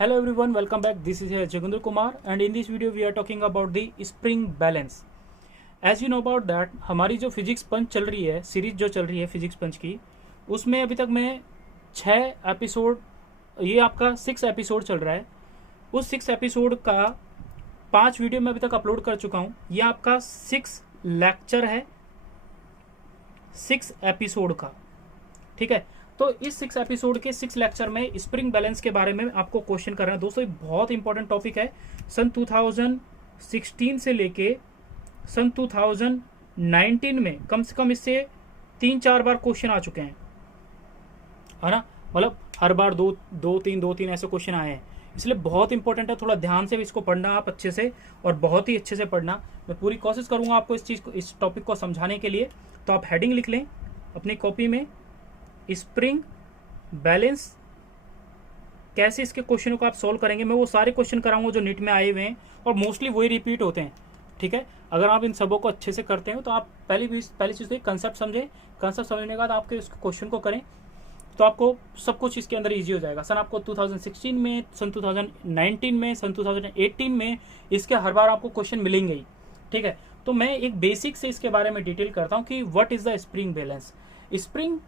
Hello everyone, welcome back. This is Jagundar Kumar and in this video we are talking about the spring balance. As you know about that, हमारी जो physics पंच चल रही है, series जो चल रही है फिजिक्स पंच की, उसमें अभी तक मैं 6 एपिसोड, ये आपका 6 एपिसोड चल रहा है। उस 6 एपिसोड का 5 वीडियो मैं अभी तक अपलोड कर चुका हूँ। ये आपका 6 लेक्चर है 6 एपिसोड का, ठीक है। तो इस 6 एपिसोड के 6 लेक्चर में स्प्रिंग बैलेंस के बारे में आपको क्वेश्चन करना है। दोस्तों ये बहुत इंपॉर्टेंट टॉपिक है। सन 2016 से लेके सन 2019 में कम से कम इससे 3-4 बार क्वेश्चन आ चुके हैं, है ना। मतलब हर बार दो तीन ऐसे क्वेश्चन आए हैं, इसलिए बहुत इंपॉर्टेंट है। थोड़ा ध्यान से इसको पढ़ना आप अच्छे से, और बहुत ही अच्छे से पढ़ना। मैं पूरी कोशिश करूंगा आपको इस टॉपिक को समझाने के लिए। तो आप हेडिंग लिख लें अपनी कॉपी में, स्प्रिंग बैलेंस। कैसे इसके क्वेश्चनों को आप सॉल्व करेंगे, मैं वो सारे क्वेश्चन कराऊंगा जो नीट में आए हुए हैं, और मोस्टली वही रिपीट होते हैं, ठीक है। अगर आप इन सबों को अच्छे से करते हो तो आप पहली चीज़ तो कंसेप्ट समझें। कंसेप्ट समझने के बाद आपके इस क्वेश्चन को करें तो आपको सब कुछ इसके अंदर ईजी हो जाएगा। सन आपको 2016 में, सन 2019 में, सन 2018 में इसके हर बार आपको क्वेश्चन मिलेंगे ही, ठीक है। तो मैं एक बेसिक से इसके बारे में डिटेल करता हूँ कि what is the spring balance. Spring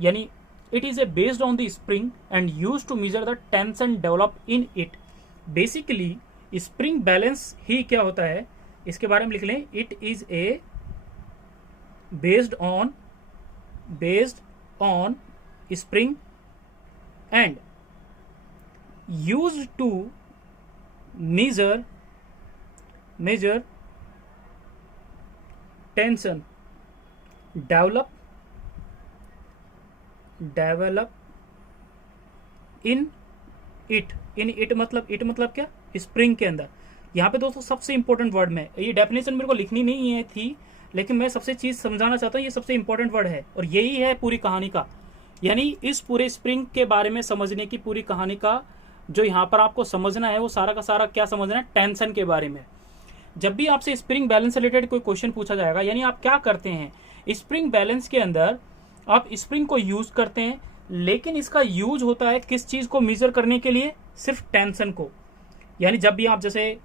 यानी it is a based on the spring and used to measure the tension develop in it। basically spring balance ही क्या होता है इसके बारे में लिख लें। it is a based on spring and used to measure tension develop in it मतलब क्या, स्प्रिंग के अंदर। यहाँ पे दोस्तों सबसे इंपॉर्टेंट वर्ड में, ये डेफिनेशन मेरे को लिखनी नहीं है थी, लेकिन मैं सबसे चीज समझाना चाहता हूँ। ये सबसे इंपॉर्टेंट वर्ड है और यही है पूरी कहानी का। यानी इस पूरे स्प्रिंग के बारे में समझने की पूरी कहानी का जो यहाँ पर आपको समझना है, वो सारा का सारा क्या समझना है, टेंशन के बारे में। जब भी आपसे स्प्रिंग बैलेंस से रिलेटेड कोई क्वेश्चन पूछा जाएगा, यानी आप क्या करते हैं स्प्रिंग बैलेंस के अंदर, आप स्प्रिंग को यूज करते हैं, लेकिन इसका यूज होता है किस चीज को मेजर करने के लिए, सिर्फ टेंशन को। यानी जब भी आप जैसे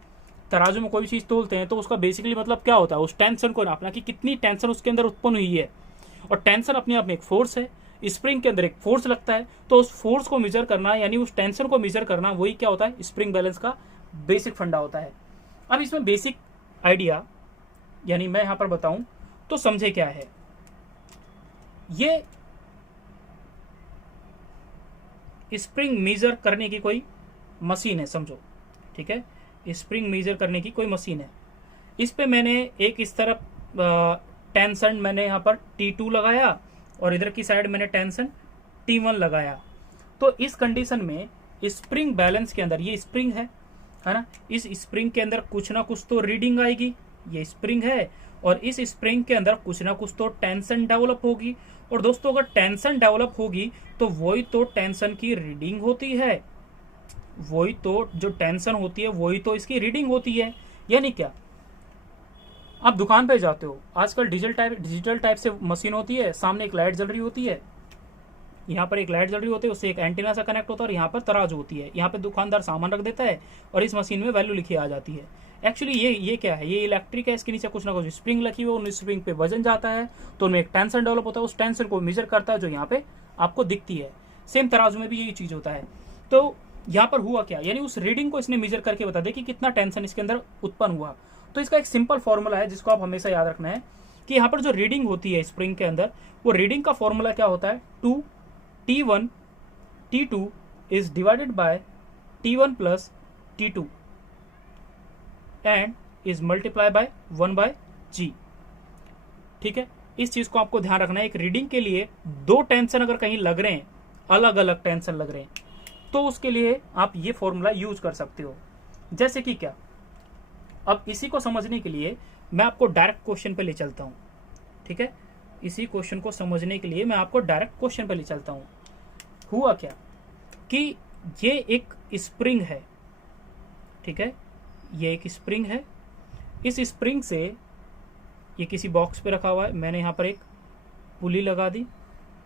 तराजू में कोई भी चीज तोलते हैं तो उसका बेसिकली मतलब क्या होता है, उस टेंशन को नापना कि कितनी टेंशन उसके अंदर उत्पन्न हुई है। और टेंशन अपने आप में एक फोर्स है, स्प्रिंग के अंदर एक फोर्स लगता है, तो उस फोर्स को मेजर करना यानी उस टेंशन को मेजर करना, वही क्या होता है, स्प्रिंग बैलेंस का बेसिक फंडा होता है। अब इसमें बेसिक आइडिया यानी मैं यहां पर बताऊं तो समझे क्या है। ये स्प्रिंग मेजर करने की कोई मशीन है, समझो, ठीक है। स्प्रिंग मेजर करने की कोई मशीन है। इस पे मैंने एक इस तरफ टेंशन मैंने यहाँ पर T2 लगाया और इधर की साइड मैंने टेंशन T1 लगाया। तो इस कंडीशन में स्प्रिंग बैलेंस के अंदर, ये स्प्रिंग है ना, इस स्प्रिंग के अंदर कुछ ना कुछ तो रीडिंग आएगी। ये स्प्रिंग है और इस स्प्रिंग के अंदर कुछ ना कुछ तो टेंशन डेवलप होगी। और दोस्तों अगर टेंशन डेवलप होगी तो वही तो टेंशन की रीडिंग होती है, वही तो जो टेंशन होती है वही तो इसकी रीडिंग होती है। यानी क्या, आप दुकान पे जाते हो, आजकल डिजिटल टाइप से मशीन होती है, सामने एक लाइट जल रही होती है, यहाँ पर एक लाइट जल रही होती है, उससे एक एंटीना सा कनेक्ट होता है और यहाँ पर तराजू होती है। यहाँ पे दुकानदार सामान रख देता है और इस मशीन में वैल्यू लिखी आ जाती है। एक्चुअली ये क्या है, ये इलेक्ट्रिक है, इसके नीचे कुछ ना कुछ स्प्रिंग लगी हुई है, उन स्प्रिंग पे वजन जाता है तो उनमें एक टेंशन डेवलप होता है, उस टेंशन को मेजर करता है जो यहाँ पे आपको दिखती है। सेम तराजू में भी यही चीज होता है। तो यहाँ पर हुआ क्या, यानी उस रीडिंग को इसने मेजर करके बता दिया कि कितना टेंशन इसके अंदर उत्पन्न हुआ। तो इसका एक सिंपल फॉर्मूला है जिसको आप हमेशा याद रखना है कि यहाँ पर जो रीडिंग होती है स्प्रिंग के अंदर, वो रीडिंग का फॉर्मूला क्या होता है, T1 T2 is divided by T1 plus T2 and is multiplied by 1 by G, ठीक है। इस चीज को आपको ध्यान रखना है। एक रीडिंग के लिए दो टेंशन अगर कहीं लग रहे हैं, अलग अलग टेंशन लग रहे हैं, तो उसके लिए आप ये फॉर्मूला यूज कर सकते हो। जैसे कि क्या, अब इसी को समझने के लिए मैं आपको डायरेक्ट क्वेश्चन पे ले चलता हूं, ठीक है। इसी क्वेश्चन को समझने के लिए मैं आपको डायरेक्ट क्वेश्चन पे ले चलता हूं। हुआ क्या कि ये एक स्प्रिंग है, ठीक है, ये एक स्प्रिंग है। इस स्प्रिंग से ये किसी बॉक्स पे रखा हुआ है, मैंने यहाँ पर एक पुली लगा दी,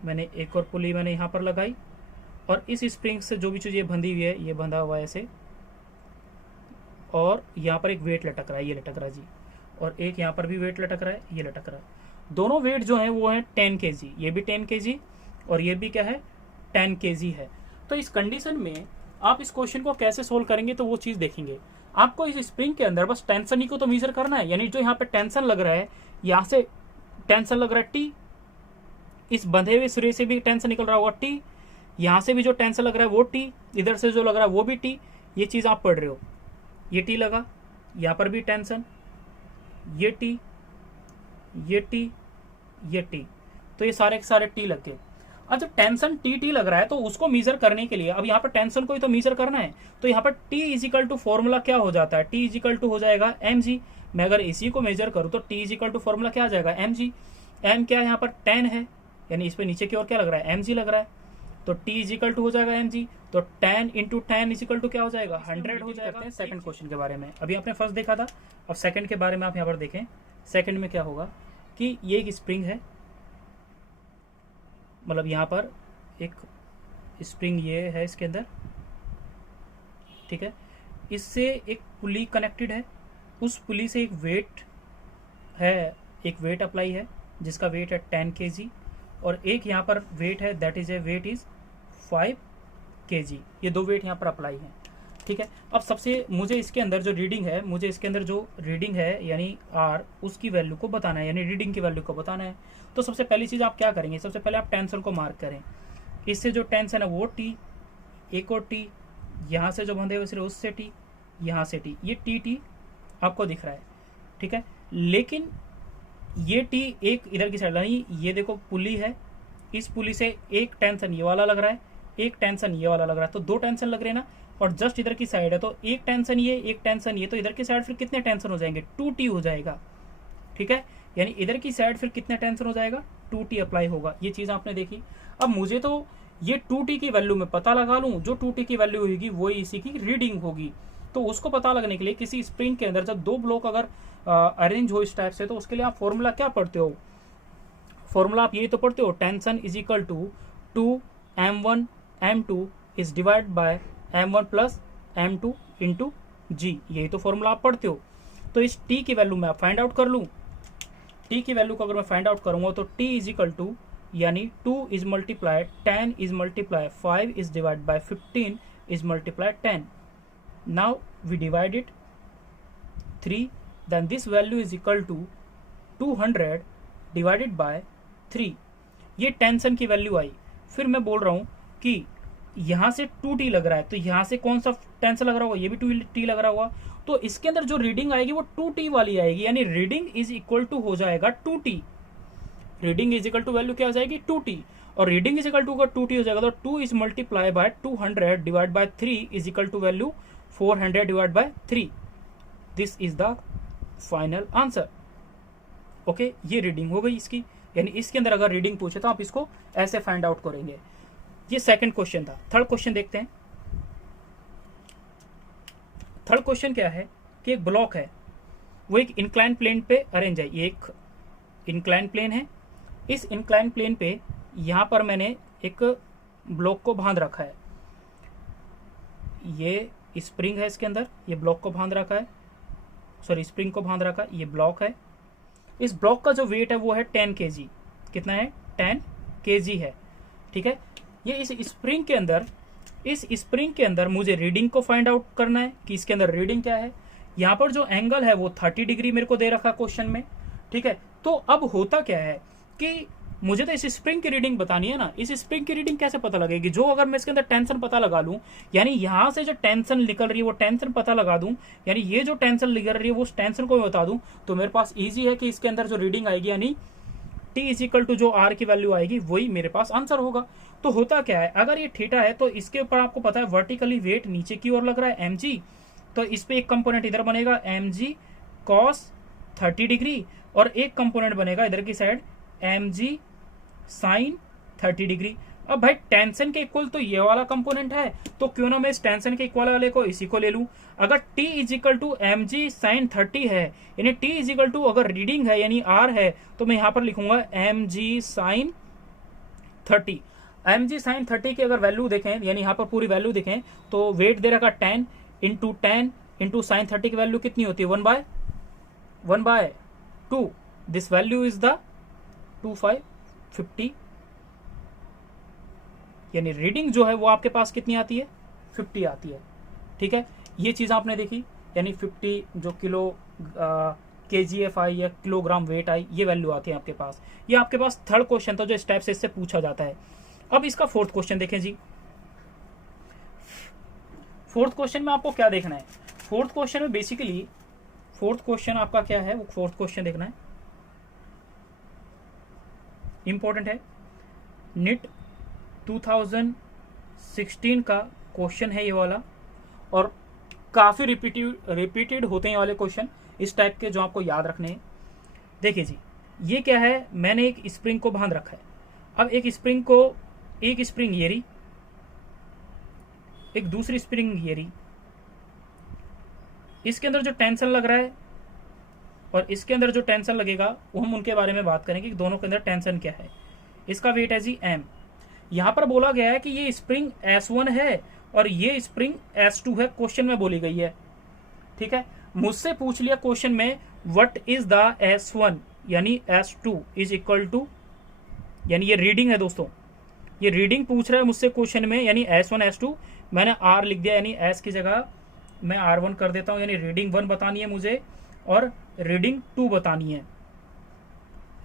मैंने एक और पुली मैंने यहाँ पर लगाई, और इस स्प्रिंग से जो भी चीज़ ये बंधी हुई है, ये बंधा हुआ है ऐसे, और यहाँ पर एक वेट लटक रहा है, ये लटक रहा है जी, और एक यहाँ पर भी वेट लटक रहा है, ये लटक रहा है। दोनों वेट जो है वो है 10 kg, ये भी 10 kg और ये भी क्या है 10 kg है। तो इस कंडीशन में आप इस क्वेश्चन को कैसे सोल्व करेंगे तो वो चीज़ देखेंगे। आपको इस स्प्रिंग के अंदर बस टेंशन ही को तो मेजर करना है, यानी जो यहाँ पे टेंशन लग रहा है, यहाँ से टेंशन लग रहा है टी, इस बंधे हुए सिरे से भी टेंशन निकल रहा होगा टी, यहाँ से भी जो टेंशन लग रहा है वो टी, इधर से जो लग रहा है वो भी टी। ये चीज़ आप पढ़ रहे हो, ये टी लगा, यहाँ पर भी टेंशन, ये टी, ये टी, ये टी, तो ये सारे के सारे टी लग गए। अब जब टेंशन टी टी लग रहा है तो उसको मेजर करने के लिए अब यहाँ पर टेंशन को ही तो मेजर करना है, तो यहाँ पर टी इजिकल टू फॉर्मूला क्या हो जाता है, टी इजिकल टू हो जाएगा एम जी। मैं अगर इसी को मेजर करूँ तो टी इजिकल टू फॉर्मूला क्या आ जाएगा एम जी। एम क्या है यहाँ पर 10 है, यानी इस पे नीचे की ओर क्या लग रहा है एम जी लग रहा है, तो टी इजिकल टू हो जाएगा एम जी, तो 10 इंटू 10 इजिकल टू क्या हो जाएगा 100 हो जाएगा। सेकंड क्वेश्चन के बारे में अभी आपने फर्स्ट देखा था, अब सेकंड के बारे में आप यहाँ पर देखें। सेकंड में क्या होगा कि ये एक स्प्रिंग है, मतलब यहाँ पर एक स्प्रिंग ये है इसके अंदर, ठीक है, इससे एक पुली कनेक्टेड है, उस पुली से एक वेट है, एक वेट अप्लाई है जिसका वेट है 10 kg, और एक यहाँ पर वेट है that is a weight is 5 kg। ये दो वेट यहाँ पर अप्लाई हैं, ठीक है। अब सबसे मुझे इसके अंदर जो रीडिंग है, मुझे इसके अंदर जो रीडिंग है यानी आर, उसकी वैल्यू को बताना है, यानी रीडिंग की वैल्यू को बताना है। तो सबसे पहली चीज़ आप क्या करेंगे, सबसे पहले आप टेंशन को मार्क करें, इससे जो टेंशन है वो टी, एक और टी, यहाँ से जो बंधे हुए सिरे उससे टी, यहाँ से टी, ये टी टी आपको दिख रहा है, ठीक है। लेकिन ये टी एक इधर की साइड नहीं, ये देखो पुली है, इस पुली से एक टेंशन ये वाला लग रहा है, एक टेंशन ये वाला लग रहा है, तो दो टेंशन लग रहे हैं ना, और जस्ट इधर की साइड है तो एक टेंशन ये, एक टेंशन ये, तो इधर की साइड फिर कितने टेंशन हो जाएंगे 2t हो जाएगा, ठीक है। यानी इधर की साइड फिर कितने टेंशन हो जाएगा 2t अप्लाई होगा। ये चीज़ आपने देखी। अब मुझे तो ये 2t की वैल्यू में पता लगा लूँ, जो 2t की वैल्यू होगी वही इसी की रीडिंग होगी। तो उसको पता लगने के लिए किसी स्प्रिंग के अंदर जब दो ब्लॉक अगर अरेंज हो इस टाइप से, तो उसके लिए आप फॉर्मूला क्या पढ़ते हो, फॉर्मूला आप यही तो पढ़ते हो, tension is equal to 2m1 m2 is divide by m1 plus m2 into g, यही तो फॉर्मूला आप पढ़ते हो। तो इस t की वैल्यू मैं आप फाइंड आउट कर लूँ, t की वैल्यू को अगर मैं फाइंड आउट करूंगा तो t इज इक्वल टू, यानी 2 is multiplied 10 is multiplied 5 is divide by 15 is multiplied 10। Now we divide it 3, then this value is equal to 200 divided by 3। ये टेंशन की वैल्यू आई। फिर मैं बोल रहा हूँ कि यहाँ से 2t लग रहा है, तो यहाँ से कौन सा टेंशन लग रहा होगा, ये भी 2t लग रहा होगा, तो इसके अंदर जो रीडिंग आएगी वो 2t वाली आएगी, यानी रीडिंग इज इक्वल टू हो जाएगा 2t। Reading is equal to value क्या हो जाएगी 2t, और रीडिंग इज इक्वल टू अगर 2t हो जाएगा तो 2 is multiply by 200 divide by 3 is equal to value 400 divide by 3। This is the final answer. Okay, ये रीडिंग हो गई इसकी, यानी इसके अंदर अगर रीडिंग पूछे तो आप इसको ऐसे फाइंड आउट करेंगे। ये सेकंड क्वेश्चन था। थर्ड क्वेश्चन देखते हैं। थर्ड क्वेश्चन क्या है कि एक ब्लॉक है, वो एक इंक्लाइन प्लेन पे अरेंज है। ये एक इंक्लाइन प्लेन है, इस इंक्लाइन प्लेन पे यहां पर मैंने एक ब्लॉक को बांध रखा है, ये स्प्रिंग है इसके अंदर, ये ब्लॉक को बांध रखा है, सॉरी स्प्रिंग को बांध रखा, ये ब्लॉक है। इस ब्लॉक का जो वेट है वो है 10 kg। कितना है 10 kg है, ठीक है। ये इस स्प्रिंग के अंदर, इस स्प्रिंग के अंदर मुझे रीडिंग को फाइंड आउट करना है कि इसके अंदर रीडिंग क्या है। यहाँ पर जो एंगल है वो 30 डिग्री मेरे को दे रखा क्वेश्चन में, ठीक है। तो अब होता क्या है कि मुझे तो इस स्प्रिंग की रीडिंग बतानी है ना, इस स्प्रिंग की रीडिंग कैसे पता लगेगी, जो अगर मैं इसके अंदर टेंशन पता लगा लूं, यानी यहां से जो टेंशन निकल रही है वो टेंशन पता लगा दूं, यानी ये जो टेंशन निकल रही है वो उस टेंशन को मैं बता दूं, तो मेरे पास इजी है कि इसके अंदर जो रीडिंग आएगी यानी t इज इक्वल टू जो r की वैल्यू आएगी वही मेरे पास आंसर होगा। तो होता क्या है, अगर ये थीटा है तो इसके ऊपर आपको पता है वर्टिकली वेट नीचे की ओर लग रहा है mg, तो इस पे एक कंपोनेंट इधर बनेगा mg cos 30 डिग्री, और एक कंपोनेंट बनेगा इधर की साइड mg साइन 30 डिग्री। अब भाई टेंशन के इक्वल तो ये वाला कंपोनेंट है, तो क्यों ना मैं इस टेंशन के इक्वल वाले को इसी को ले लूं। अगर t is equal to M G sine 30 है, यानी t इज इक्वल टू अगर रीडिंग है यानी r है, तो मैं यहां पर लिखूंगा M G sine 30। mg sin 30 की अगर वैल्यू देखें, यानी यहाँ पर पूरी वैल्यू देखें, तो वेट दे रखा 10 इंटू 10 इंटू साइन 30 की वैल्यू कितनी होती है, 1/2। दिस वैल्यू इज द 2550, यानी रीडिंग जो है वो आपके पास कितनी आती है, 50 आती है। ठीक है, ये चीज आपने देखी, यानी 50 जो किलो kgf आई या किलोग्राम वेट आई, ये वैल्यू आती है आपके पास। ये आपके पास थर्ड क्वेश्चन था जो इस टाइप से इससे पूछा जाता है। अब इसका फोर्थ क्वेश्चन देखें जी। फोर्थ क्वेश्चन में आपको क्या देखना है, फोर्थ क्वेश्चन में बेसिकली फोर्थ क्वेश्चन आपका क्या है, वो फोर्थ क्वेश्चन देखना है, इंपॉर्टेंट है। निट 2016 का क्वेश्चन है ये वाला, और काफी रिपीटेड होते हैं ये वाले क्वेश्चन इस टाइप के, जो आपको याद रखने हैं। देखिए जी, ये क्या है, मैंने एक स्प्रिंग को बांध रखा है। अब एक स्प्रिंग ये रही, एक दूसरी स्प्रिंग ये रही। इसके अंदर जो टेंशन लग रहा है और इसके अंदर जो टेंशन लगेगा, वो हम उनके बारे में बात करेंगे कि दोनों के अंदर टेंशन क्या है। इसका वेट है जी m। यहां पर बोला गया है कि ये स्प्रिंग S1 है और ये स्प्रिंग S2 है, क्वेश्चन में बोली गई है। ठीक है, मुझसे पूछ लिया क्वेश्चन में व्हाट इज द S1, यानी S2 इज इक्वल टू, यानी ये रीडिंग है दोस्तों, ये रीडिंग पूछ रहा है मुझसे क्वेश्चन में, यानी S1 S2 मैंने R लिख दिया, यानी S की जगह मैं R1 कर देता हूं, यानी रीडिंग 1 बतानी है मुझे और रीडिंग 2 बतानी है।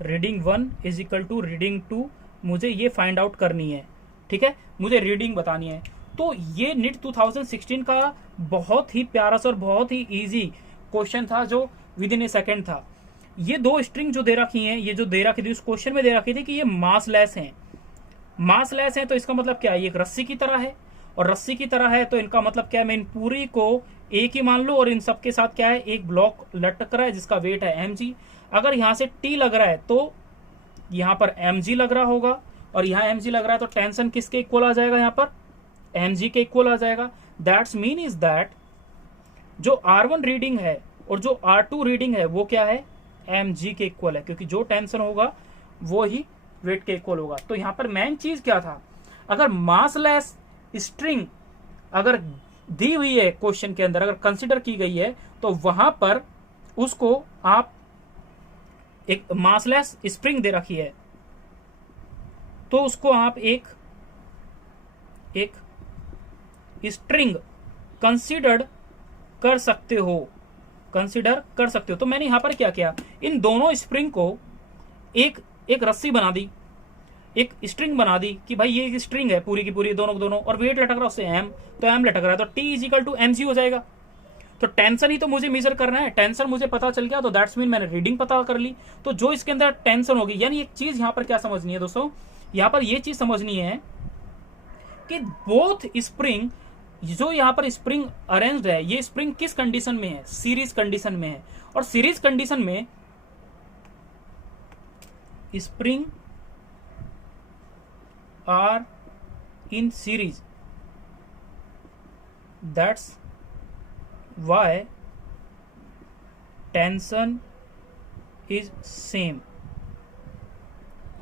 Reading 1 is equal to reading 2 मुझे ये फाइंड आउट करनी है। ठीक है, मुझे रीडिंग बतानी है। तो ये निट 2016 का बहुत ही प्यारा सा और बहुत ही इजी क्वेश्चन था, जो विद इन ए सेकेंड था। ये दो स्ट्रिंग जो दे रखी हैं, ये जो दे रखी थी उस क्वेश्चन में दे रखी थी कि ये मासलेस हैं। मासलेस है तो इसका मतलब क्या है, ये एक रस्सी की तरह है, और रस्सी की तरह है तो इनका मतलब क्या है, मैं इन पूरी को एक ही मान लो और इन सब के साथ क्या है, एक ब्लॉक लटक रहा है जिसका वेट है mg। अगर यहां से t लग रहा है तो यहां पर mg लग रहा होगा, और यहां mg लग रहा है तो टेंशन किसके इक्वल आ जाएगा, यहां पर mg के इक्वल आ जाएगा। दैट्स मीन इज दैट जो R1 रीडिंग है और जो R2 रीडिंग है वो क्या है, mg के इक्वल है, क्योंकि जो टेंशन होगा वो ही वेट के इक्वल होगा। तो यहां पर मेन चीज क्या था, अगर मासलेस स्ट्रिंग अगर दी हुई है क्वेश्चन के अंदर, अगर कंसिडर की गई है, तो वहां पर उसको आप एक मासलेस स्प्रिंग दे रखी है तो उसको आप एक स्ट्रिंग कंसिडर कर सकते हो, तो मैंने यहां पर क्या किया, इन दोनों स्प्रिंग को एक रस्सी बना दी, एक स्ट्रिंग बना दी कि भाई ये एक स्ट्रिंग है पूरी की पूरी, दोनों, और वेट लटक रहा है उससे m, तो m लटक रहा है तो t is equal to mg हो जाएगा। तो टेंशन ही तो मुझे मेजर करना है, टेंशन मुझे पता चल गया, तो दैट्स मीन मैंने रीडिंग पता कर ली। तो जो इसके अंदर टेंशन होगी, यानी एक चीज यहां पर क्या समझनी है दोस्तों, यहां पर ये चीज समझनी है कि बोथ स्प्रिंग, जो यहां पर स्प्रिंग अरेंज्ड है, ये स्प्रिंग किस कंडीशन में है, सीरीज कंडीशन में है। और सीरीज कंडीशन में spring are in series, that's why tension is same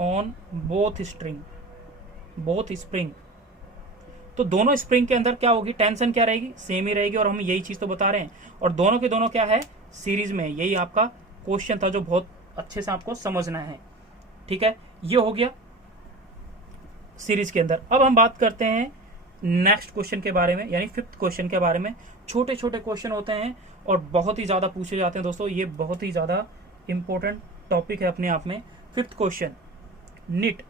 on both spring. तो दोनों स्प्रिंग के अंदर क्या होगी, टेंशन क्या रहेगी, सेम ही रहेगी, और हम यही चीज तो बता रहे हैं। और दोनों के दोनों क्या है, सीरीज में। यही आपका क्वेश्चन था जो बहुत अच्छे से आपको समझना है। ठीक है, ये हो गया सीरीज के अंदर। अब हम बात करते हैं नेक्स्ट क्वेश्चन के बारे में, यानी फिफ्थ क्वेश्चन के बारे में। छोटे छोटे क्वेश्चन होते हैं और बहुत ही ज्यादा पूछे जाते हैं दोस्तों, ये बहुत ही ज्यादा इंपॉर्टेंट टॉपिक है अपने आप में। फिफ्थ क्वेश्चन निट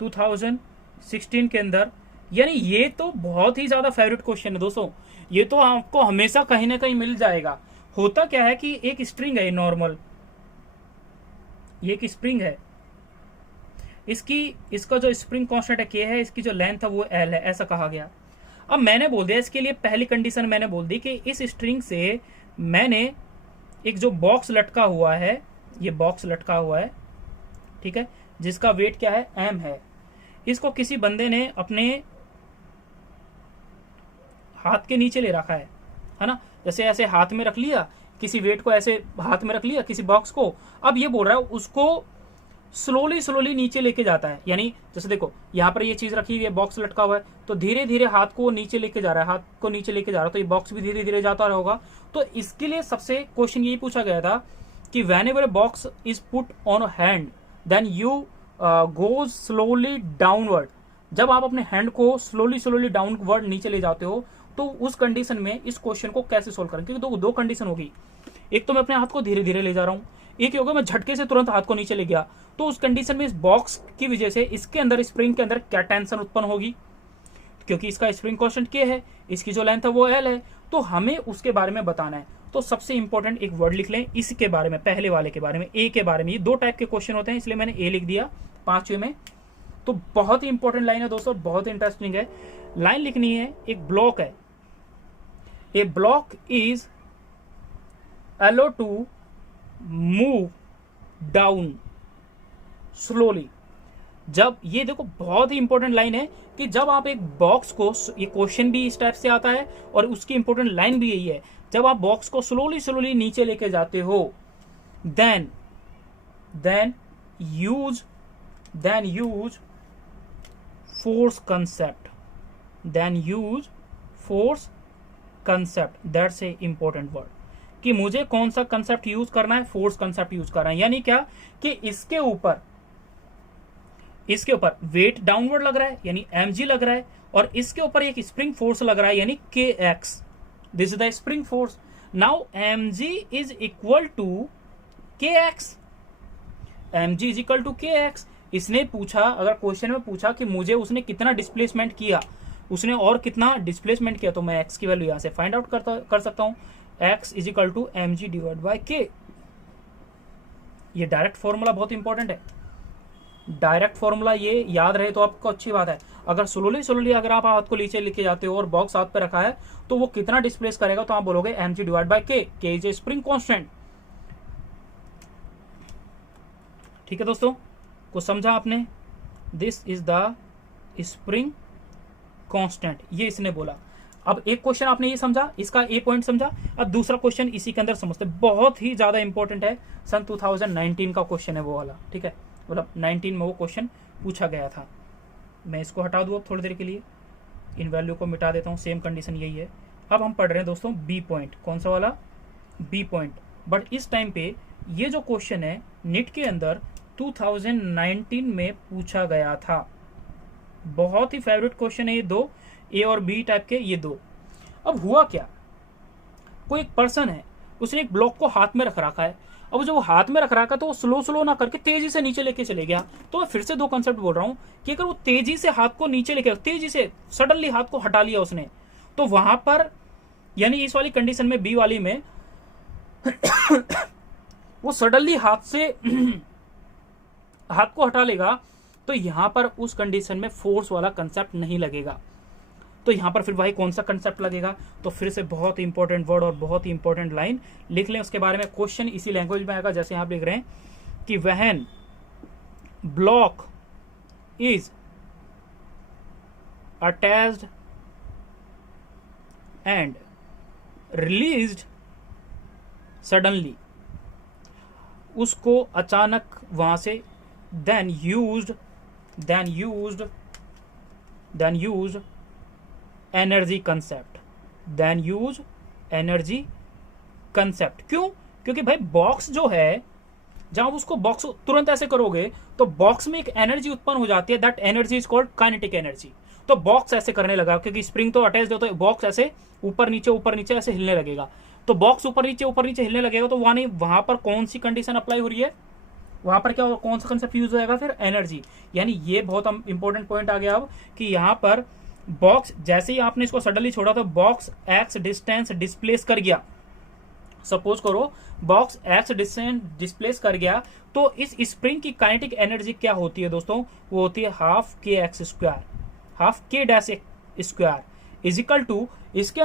2016 के अंदर, यानी ये तो बहुत ही ज्यादा फेवरेट क्वेश्चन है दोस्तों, ये तो आपको हमेशा कहीं ना कहीं मिल जाएगा। होता क्या है कि एक स्ट्रिंग है नॉर्मल, ये एक स्प्रिंग है, इसका जो स्प्रिंग कांस्टेंट है k है, इसकी जो लेंथ है वो l है, ऐसा कहा गया। अब मैंने बोल दिया इसके लिए पहली कंडीशन मैंने बोल दी कि इस स्ट्रिंग से मैंने एक जो बॉक्स लटका हुआ है, ये बॉक्स लटका हुआ है, ठीक है, जिसका वेट क्या है, m है। इसको किसी बंदे ने अपने हाथ के नीचे ले रखा है ना, जैसे ऐसे हाथ में रख लिया, किसी वेट को ऐसे हाथ में रख लिया, किसी बॉक्स को। अब ये बोल रहा है उसको स्लोली स्लोली नीचे लेके जाता है। यानी जैसे देखो यहाँ पर ये चीज रखी हुई है, बॉक्स लटका हुआ है, तो धीरे धीरे हाथ को नीचे लेके जा रहा है, हाथ को नीचे लेके जा रहा है, तो ये बॉक्स भी धीरे धीरे जाता रहेगा। तो इसके लिए सबसे क्वेश्चन यही पूछा गया था कि whenever box is put on hand then you goes slowly downward. जब आप अपने हैंड को स्लोली स्लोली डाउनवर्ड नीचे ले जाते हो, तो उस कंडीशन में इस क्वेश्चन को कैसे सोल्व करें, क्योंकि दो कंडीशन होगी। एक तो मैं अपने हाथ को धीरे धीरे ले जा रहा हूं, एक होगा मैं झटके से तुरंत हाथ को नीचे ले गया। तो उस कंडीशन में इस बॉक्स की वजह से इसके अंदर, स्प्रिंग के अंदर क्या टेंशन उत्पन्न होगी, क्योंकि इसका स्प्रिंग कांस्टेंट K है, इसकी जो लेंथ है वो L है, तो हमें उसके बारे में बताना है। तो सबसे इंपॉर्टेंट एक वर्ड लिख लें इसके बारे में, पहले वाले के बारे में, ए के बारे में। ये दो टाइप के क्वेश्चन होते हैं, इसलिए मैंने ए लिख दिया 5वें में। तो बहुत ही इंपॉर्टेंट लाइन है दोस्तों, बहुत इंटरेस्टिंग है। लाइन लिखनी है, एक ब्लॉक है, a block is allow to move down slowly. जब ये देखो बहुत ही इंपॉर्टेंट लाइन है कि जब आप एक बॉक्स को, ये क्वेश्चन भी इस टाइप से आता है और उसकी इंपॉर्टेंट लाइन भी यही है, जब आप बॉक्स को स्लोली स्लोली नीचे लेके जाते हो then use force concept, that's a important word, कि मुझे कौन सा कंसेप्ट यूज करना है, फोर्स कंसेप्ट यूज करना है। यानी क्या कि इसके ऊपर वेट डाउनवर्ड लग रहा है यानी mg लग रहा है, और इसके ऊपर एक स्प्रिंग फोर्स लग रहा है यानी kx। This is the spring force. Now mg is equal to kx, mg is equal to kx। इसने पूछा, अगर क्वेश्चन में पूछा कि मुझे उसने कितना डिस्प्लेसमेंट किया, उसने और कितना डिस्प्लेसमेंट किया, तो मैं x की वैल्यू यहां से फाइंड आउट कर सकता हूं। x is equal to mg divide by k। ये डायरेक्ट फॉर्मूला बहुत इंपॉर्टेंट है, डायरेक्ट फॉर्मूला ये याद रहे तो आपको अच्छी बात है। अगर स्लोली अगर आप हाथ को नीचे लेके जाते हो और बॉक्स हाथ पे रखा है, तो वो कितना डिस्प्लेस करेगा, तो आप बोलोगे mg divide by k, k is a spring constant. ठीक है दोस्तों, को समझा आपने? This is the spring constant, ये इसने बोला। अब एक क्वेश्चन आपने ये समझा, इसका ए पॉइंट समझा, अब दूसरा क्वेश्चन इसी के अंदर समझते, बहुत ही ज्यादा इंपॉर्टेंट है, सन 2019 का क्वेश्चन है वो वाला। ठीक है, मतलब 19 में वो क्वेश्चन पूछा गया था। मैं इसको हटा दूँ अब थोड़ी देर के लिए, इन वैल्यू को मिटा देता हूँ, सेम कंडीशन यही है। अब हम पढ़ रहे हैं दोस्तों बी पॉइंट, कौन सा वाला, बी पॉइंट। बट इस टाइम पे ये जो क्वेश्चन है नीट के अंदर 2019 में पूछा गया था। बहुत ही फेवरेट क्वेश्चन है ये दो, ए और बी टाइप के ये दो। अब हुआ क्या, कोई एक पर्सन है, उसने एक ब्लॉक को हाथ में रख रखा है। अब जब वो हाथ में रख रखा तो वो स्लो ना करके तेजी से नीचे लेके चले गया। तो मैं फिर से दो कंसेप्ट बोल रहा हूं कि अगर वो तेजी से हाथ को नीचे लेके, तेजी से सडनली हाथ को हटा लिया उसने, तो वहां पर यानी इस वाली कंडीशन में, बी वाली में वो सडनली हाथ को हटा लेगा, तो यहां पर उस कंडीशन में फोर्स वाला कंसेप्ट नहीं लगेगा। तो यहां पर फिर भाई कौन सा कंसेप्ट लगेगा, तो फिर से बहुत ही इंपॉर्टेंट वर्ड और बहुत ही इंपॉर्टेंट लाइन लिख लें उसके बारे में। क्वेश्चन इसी लैंग्वेज में आएगा जैसे यहां लिख रहे हैं कि when block is attached and released suddenly, उसको अचानक वहां से then used energy concept। क्यों? क्योंकि भाई बॉक्स जो है, जब उसको बॉक्स तुरंत ऐसे करोगे तो बॉक्स में एक एनर्जी उत्पन्न हो जाती है, that energy is called kinetic energy. तो बॉक्स ऐसे करने लगा, क्योंकि स्प्रिंग तो अटैच्ड होता है, बॉक्स ऐसे ऊपर नीचे ऐसे हिलने लगेगा। तो बॉक्स ऊपर नीचे हिलने लगेगा, तो वहां पर कौन सी कंडीशन अप्लाई हो रही है, वहां पर क्या, कौन सा कंसेप्ट यूज हो जाएगा, फिर एनर्जी। यानी ये बहुत इंपॉर्टेंट पॉइंट आ गया अब कि यहां पर बॉक्स जैसे ही आपने इसको सडनली छोड़ा तो बॉक्स एक्स डिस्टेंस डिस्प्लेस कर गया। सपोज करो बॉक्स एक्स डिस्टेंस डिस्प्लेस कर गया, तो इस स्प्रिंग की काइनेटिक एनर्जी क्या होती है दोस्तों, वो होती है half k x square, half के डैश स्क्वायर इजिकल टू इसके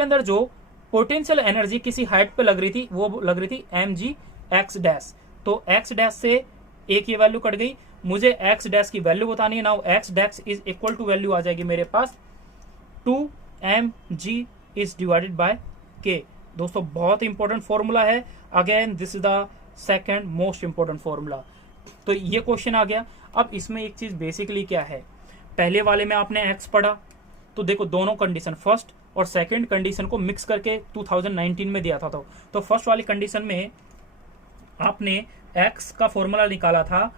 अंदर जो पोटेंशियल एनर्जी किसी हाइट पे लग रही थी, वो लग रही थी mg x डैश। तो x डैश से एक ये वैल्यू कट गई, मुझे x डैश की वैल्यू बतानी है। Now x dash is equal to value आ जाएगी मेरे पास 2mg is divided by k। दोस्तों बहुत इंपॉर्टेंट फॉर्मूला है, again this is the second most important formula. तो ये क्वेश्चन आ गया। अब इसमें एक चीज बेसिकली क्या है, पहले वाले में आपने एक्स पढ़ा, तो देखो दोनों कंडीशन फर्स्ट और सेकंड कंडीशन को मिक्स करके 2019 में दिया था। तो फर्स्ट वाली कंडीशन में आपने एक्स का फॉर्मूला निकाला था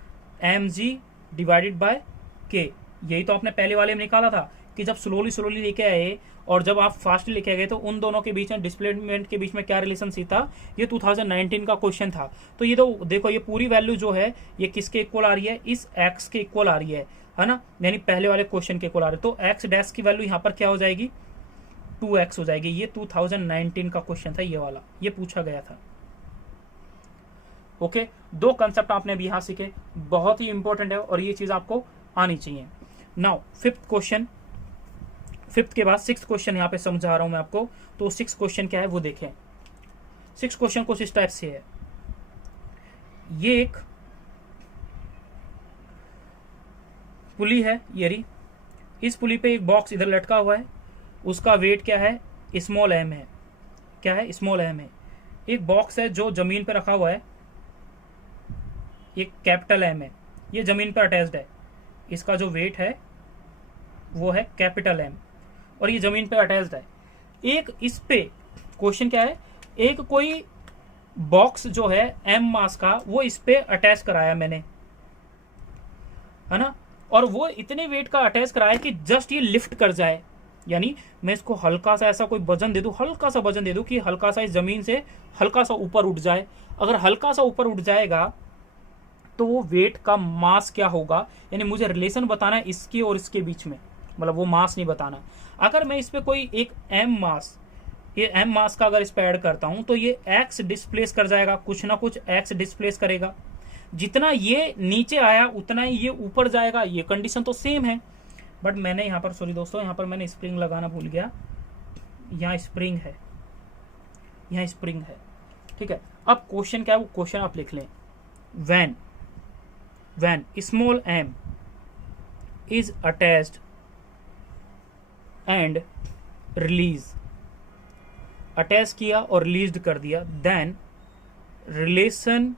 mg डिवाइडेड बाय k। यही तो आपने पहले वाले में निकाला था कि जब स्लोली लेके आए और जब आप फास्ट लेके गए तो उन दोनों के बीच में डिस्प्लेसमेंट के बीच में क्या रिलेशनशिप था, ये 2019 का क्वेश्चन था। तो ये तो देखो ये पूरी वैल्यू जो है ये किसके इक्वल आ रही है, इस x के इक्वल आ रही है ना, यानी पहले वाले क्वेश्चन के इक्वल आ रही है। तो x डैश की वैल्यू यहाँ पर क्या हो जाएगी, 2x हो जाएगी। ये 2019 का क्वेश्चन था, ये वाला ये पूछा गया था। ओके, दो कंसेप्ट आपने अभी यहां सीखे, बहुत ही इंपॉर्टेंट है और ये चीज आपको आनी चाहिए। नाउ फिफ्थ क्वेश्चन, फिफ्थ के बाद सिक्स क्वेश्चन यहाँ पे समझा रहा हूं मैं आपको। तो सिक्स क्वेश्चन क्या है वो देखें। सिक्स क्वेश्चन कुछ इस टाइप से है, ये एक पुली है, ये रही, इस पुली पे एक बॉक्स इधर लटका हुआ है, उसका वेट क्या है, स्मॉल एम है। क्या है, स्मॉल एम है। एक बॉक्स है जो जमीन पे रखा हुआ है, ये कैपिटल एम है, ये जमीन पर अटैच्ड है, इसका जो वेट है वो है कैपिटल एम और ये जमीन पर अटैच्ड है। एक इस पे क्वेश्चन क्या है, एक कोई बॉक्स जो है एम मास का वो इस पे अटैच कराया मैंने, है ना, और वो इतने वेट का अटैच कराया कि जस्ट ये लिफ्ट कर जाए। यानी मैं इसको हल्का सा ऐसा कोई वजन दे दूं, हल्का सा वजन दे दूं कि हल्का सा इस जमीन से हल्का सा ऊपर उठ जाए। अगर हल्का सा ऊपर उठ जाएगा तो वो वेट का मास क्या होगा, यानी मुझे रिलेशन बताना है इसके और इसके बीच में, मतलब वो मास नहीं बताना। अगर मैं इस पे कोई एक एम मास, ये एम मास का अगर इस पे ऐड करता हूं तो ये एक्स डिस्प्लेस कर जाएगा, कुछ ना कुछ एक्स डिस्प्लेस करेगा। जितना ये नीचे आया उतना ही ये ऊपर जाएगा, ये कंडीशन तो सेम है। बट मैंने यहाँ पर, सॉरी दोस्तों, यहाँ पर मैंने स्प्रिंग लगाना भूल गया। यहाँ स्प्रिंग है, यहाँ स्प्रिंग है, ठीक है। अब क्वेश्चन क्या है वो क्वेश्चन आप लिख लें। when small m is attached and release, attach किया और रिलीज कर दिया, then relation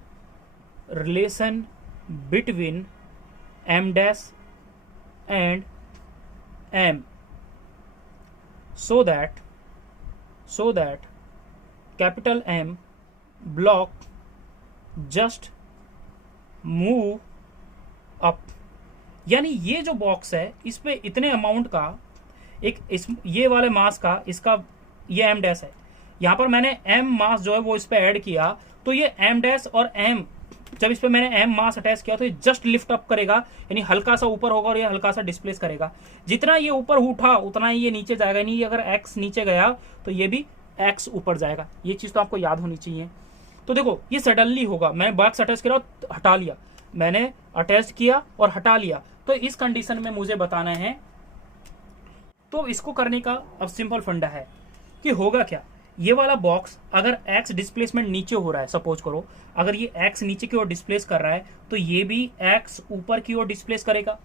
between m dash and m so that capital M block just move up. यानी ये जो बॉक्स है इस पे इतने अमाउंट का एक ये वाले मास का, इसका ये एम डैश है, यहां पर मैंने एम मास जो है वो इस पे ऐड किया, तो ये एम डैश और एम, जब इस पे मैंने एम मास अटैच किया तो ये जस्ट लिफ्ट अप करेगा, यानी हल्का सा ऊपर होगा और ये हल्का सा डिस्प्लेस करेगा। जितना ये ऊपर उठा उतना ही ये नीचे जाएगा, यानी अगर एक्स नीचे गया तो ये भी एक्स ऊपर जाएगा। ये चीज तो आपको याद होनी चाहिए। तो देखो ये सडनली होगा, मैं बॉक्स अटैच किया हटा लिया, मैंने अटैच किया और हटा लिया, तो इस कंडीशन में मुझे बताना है। तो इसको करने का अब सिंपल फंडा है कि होगा क्या, ये वाला बॉक्स अगर एक्स डिस्प्लेसमेंट नीचे हो रहा है, सपोज करो अगर ये एक्स नीचे की ओर डिस्प्लेस कर रहा है तो ये भी एक्स ऊपर की ओर डिस्प्लेस करेगा।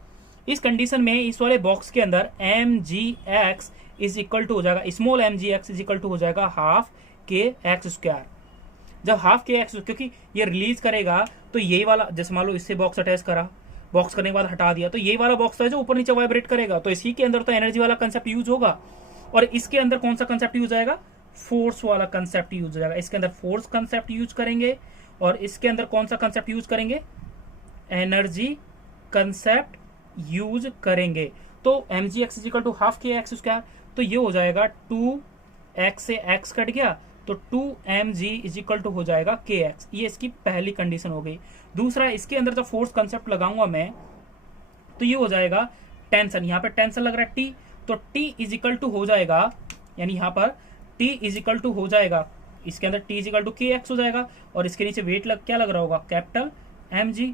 इस कंडीशन में इस वाले बॉक्स के अंदर m g x is equal to हो जाएगा, small m g x is equal to हो जाएगा हाफ के एक्स स्क्वायर। जब हाफ के एक्स, क्योंकि ये रिलीज करेगा तो यही वाला, जैसे मान लो इससे बॉक्स अटैच करा, बॉक्स करने के बाद हटा दिया, तो यही वाला बॉक्स है जो ऊपर नीचे वाइब्रेट करेगा, तो इसी के अंदर तो एनर्जी वाला कंसेप्ट यूज होगा। और इसके अंदर कौन सा कंसेप्ट यूज आएगा, फोर्स वाला कंसेप्ट यूज हो जाएगा। इसके अंदर फोर्स कंसेप्ट यूज करेंगे और इसके अंदर कौन सा कंसेप्ट यूज करेंगे, एनर्जी कंसेप्ट यूज करेंगे। तो m g x is equal to half k x square, तो ये हो जाएगा 2x से x कट गया तो 2mg इज इक्वल टू हो जाएगा kx। ये इसकी पहली कंडीशन हो गई। दूसरा, इसके अंदर जब फोर्स कंसेप्ट लगाऊंगा मैं तो ये हो जाएगा टेंशन, यहाँ पे टेंशन लग रहा है t, तो t इज इक्वल टू हो जाएगा, यानी यहाँ पर t इज इक्वल टू हो जाएगा, इसके अंदर t is equal to kx हो जाएगा और इसके नीचे वेट क्या लग रहा होगा, कैपिटल mg,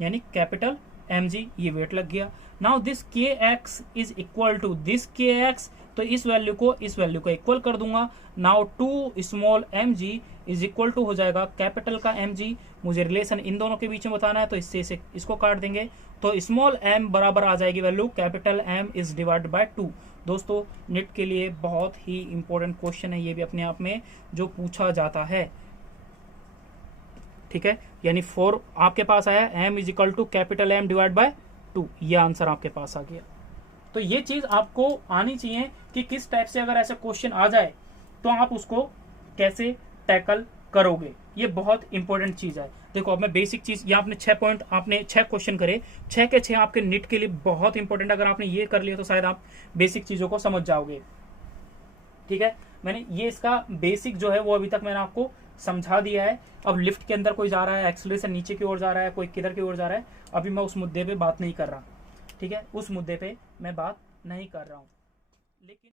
यानी कैपिटल mg, ये वेट लग गया। Now this kx is equal to this kx, तो इस वैल्यू को इक्वल कर दूंगा। Now 2 small mg is equal to हो जाएगा कैपिटल का mg। मुझे रिलेशन इन दोनों के बीच में बताना है तो इससे इसको काट देंगे, तो स्मॉल m बराबर आ जाएगी value capital m is divide by 2। दोस्तों नेट के लिए बहुत ही इंपॉर्टेंट क्वेश्चन है ये भी अपने आप में, जो पूछा जाता है। ठीक है, यानी 4 आपके पास आया, m is equal to capital M divide by 2, ये आंसर आपके पास आ गया। तो ये चीज आपको आनी चाहिए कि किस टाइप से अगर ऐसा क्वेश्चन आ जाए तो आप उसको कैसे टैकल करोगे, ये बहुत इंपॉर्टेंट चीज है। देखो अब मैं बेसिक चीज, ये आपने 6 पॉइंट, आपने 6 क्वेश्चन करे, 6 के 6 आपके नीट के लिए बहुत इंपॉर्टेंट। अगर आपने ये कर लिया तो शायद आप बेसिक चीजों को समझ जाओगे। ठीक है, मैंने ये इसका बेसिक जो है वो अभी तक मैंने आपको समझा दिया है। अब लिफ्ट के अंदर कोई जा रहा है, एक्सेलरेशन नीचे की ओर जा रहा है, कोई किधर की ओर जा रहा है, अभी मैं उस मुद्दे पे बात नहीं कर रहा। ठीक है, उस मुद्दे पे मैं बात नहीं कर रहा हूँ, लेकिन